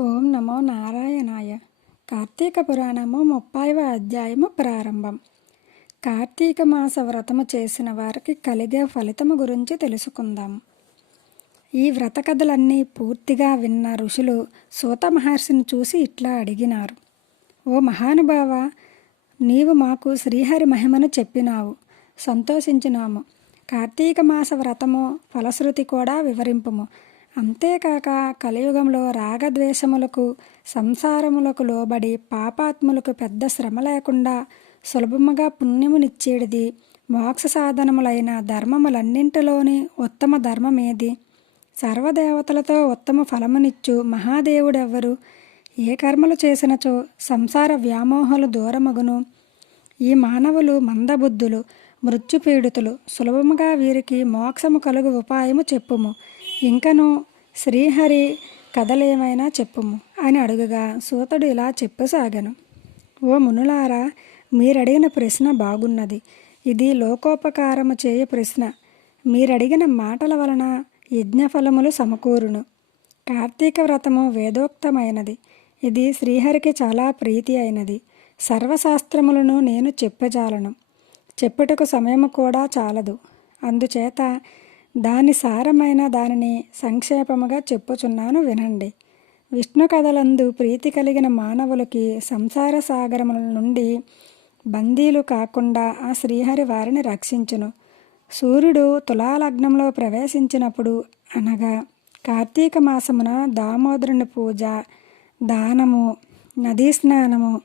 ఓం నమో నారాయణాయ. కార్తీక పురాణము ముప్పైవ అధ్యాయము ప్రారంభం. కార్తీక మాస వ్రతము చేసిన వారికి కలిగే ఫలితము గురించి తెలుసుకుందాం. ఈ వ్రత కథలన్నీ పూర్తిగా విన్న ఋషులు సూత మహర్షిని చూసి ఇట్లా అడిగినారు. ఓ మహానుభావ నీవు మాకు శ్రీహరి మహిమను చెప్పినావు. సంతోషించినాము. కార్తీక మాస వ్రతము ఫలశ్రుతి కూడా వివరింపుము. అంతేకాక కలియుగంలో రాగద్వేషములకు సంసారములకు లోబడి పాపాత్ములకు పెద్ద శ్రమ లేకుండా సులభముగా పుణ్యమునిచ్చేడిది మోక్ష సాధనములైన ధర్మములన్నింటిలోని ఉత్తమ ధర్మమేది? సర్వదేవతలతో ఉత్తమ ఫలమునిచ్చు మహాదేవుడెవ్వరు? ఏ కర్మలు చేసినచో సంసార వ్యామోహాలు దూరమగును. ఈ మానవులు మందబుద్ధులు మృత్యుపీడితులు సులభముగా వీరికి మోక్షము కలుగు ఉపాయము చెప్పుము. ఇంకను శ్రీహరి కథలేమైనా చెప్పుము. అని అడుగగా సూతుడు ఇలా చెప్పసాగను. ఓ మునులారా మీరడిగిన ప్రశ్న బాగున్నది. ఇది లోకోపకారము చేయ ప్రశ్న. మీరడిగిన మాటల వలన యజ్ఞఫలములు సమకూరును. కార్తీక వ్రతము వేదోక్తమైనది. ఇది శ్రీహరికి చాలా ప్రీతి అయినది. సర్వశాస్త్రములను నేను చెప్పజాలను. చెప్పుటకు సమయము కూడా చాలదు. అందుచేత దాని సారమైన దానిని సంక్షేపముగా చెప్పుచున్నాను వినండి. విష్ణు కథలందు ప్రీతి కలిగిన మానవులకి సంసార సాగరముల నుండి బందీలు కాకుండా ఆ శ్రీహరి వారిని రక్షించును. సూర్యుడు తులాలగ్నంలో ప్రవేశించినప్పుడు అనగా కార్తీక మాసమున దామోదరుని పూజ దానము నదీ స్నానము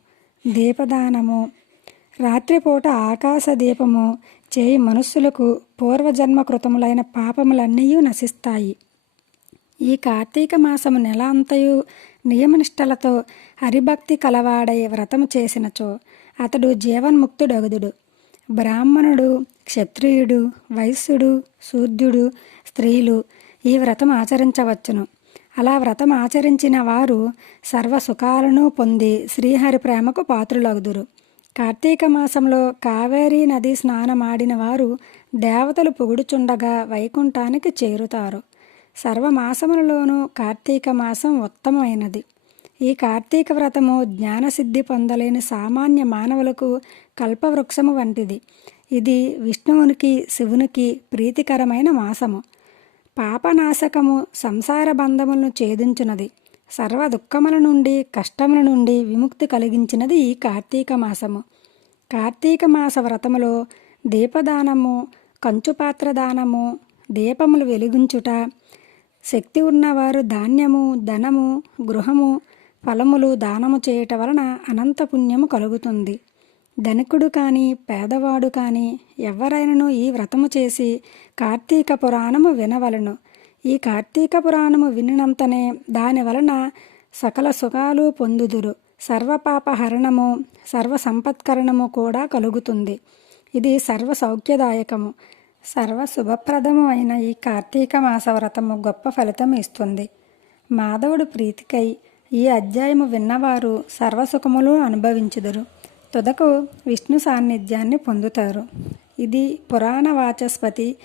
దీపదానము రాత్రిపూట ఆకాశ దీపము చేయి మనుస్సులకు పూర్వజన్మ కృతములైన పాపములన్నీ నశిస్తాయి. ఈ కార్తీక మాసము నెల అంతయు నియమనిష్టలతో హరిభక్తి కలవాడై వ్రతము చేసినచో అతడు జీవన్ముక్తుడగుదుడు. బ్రాహ్మణుడు క్షత్రియుడు వైశ్యుడు శూద్యుడు స్త్రీలు ఈ వ్రతం ఆచరించవచ్చును. అలా వ్రతం ఆచరించిన వారు సర్వ సుఖాలను పొంది శ్రీహరి ప్రేమకు పాత్రులగుదురు. కార్తీక మాసంలో కావేరీ నది స్నానమాడిన వారు దేవతలు పొగుడుచుండగా వైకుంఠానికి చేరుతారు. సర్వమాసములలోనూ కార్తీక మాసం ఉత్తమమైనది. ఈ కార్తీక వ్రతము జ్ఞానసిద్ధి పొందలేని సామాన్య మానవులకు కల్పవృక్షము వంటిది. ఇది విష్ణువునికి శివునికి ప్రీతికరమైన మాసము. పాపనాశకము సంసార బంధములను ఛేదించినది. సర్వ దుఃఖముల నుండి కష్టముల నుండి విముక్తి కలిగించినది ఈ కార్తీక మాసము. కార్తీక మాస వ్రతములో దీపదానము కంచుపాత్ర దానము దీపములు వెలిగించుట శక్తి ఉన్నవారు ధాన్యము ధనము గృహము ఫలములు దానము చేయట వలన అనంత పుణ్యము కలుగుతుంది. ధనికుడు కానీ పేదవాడు కానీ ఎవరైనను ఈ వ్రతము చేసి కార్తీక పురాణము వినవలను. ఈ కార్తీక పురాణము వినినంతనే దాని వలన సకల సుఖాలు పొందుదురు. సర్వపాపహరణము సర్వసంపత్కరణము సర్వ సంపత్కరణము కూడా కలుగుతుంది. ఇది సర్వ సౌఖ్యదాయకము సర్వ శుభప్రదము అయిన ఈ కార్తీక మాస వ్రతము గొప్ప ఫలితం ఇస్తుంది. మాధవుడు ప్రీతికై ఈ అధ్యాయము విన్నవారు సర్వసుఖములు అనుభవించుదురు. తుదకు విష్ణు సాన్నిధ్యాన్ని పొందుతారు. ఇది పురాణ వాచస్పతి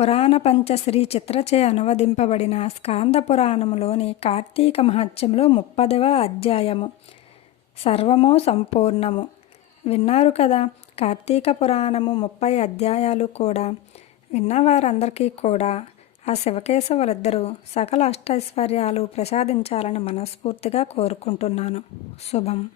పురాణ పంచశ్రీ చిత్రచే అనువదింపబడిన స్కాంద పురాణములోని కార్తీక మహత్యంలో ముప్పదవ అధ్యాయము. సర్వము సంపూర్ణము. విన్నారు కదా. కార్తీక పురాణము ముప్పై అధ్యాయాలు కూడా. విన్నవారందరికీ కూడా. ఆ శివకేశవులిద్దరూ సకల అష్టైశ్వర్యాలు ప్రసాదించాలని మనస్ఫూర్తిగా కోరుకుంటున్నాను. శుభం.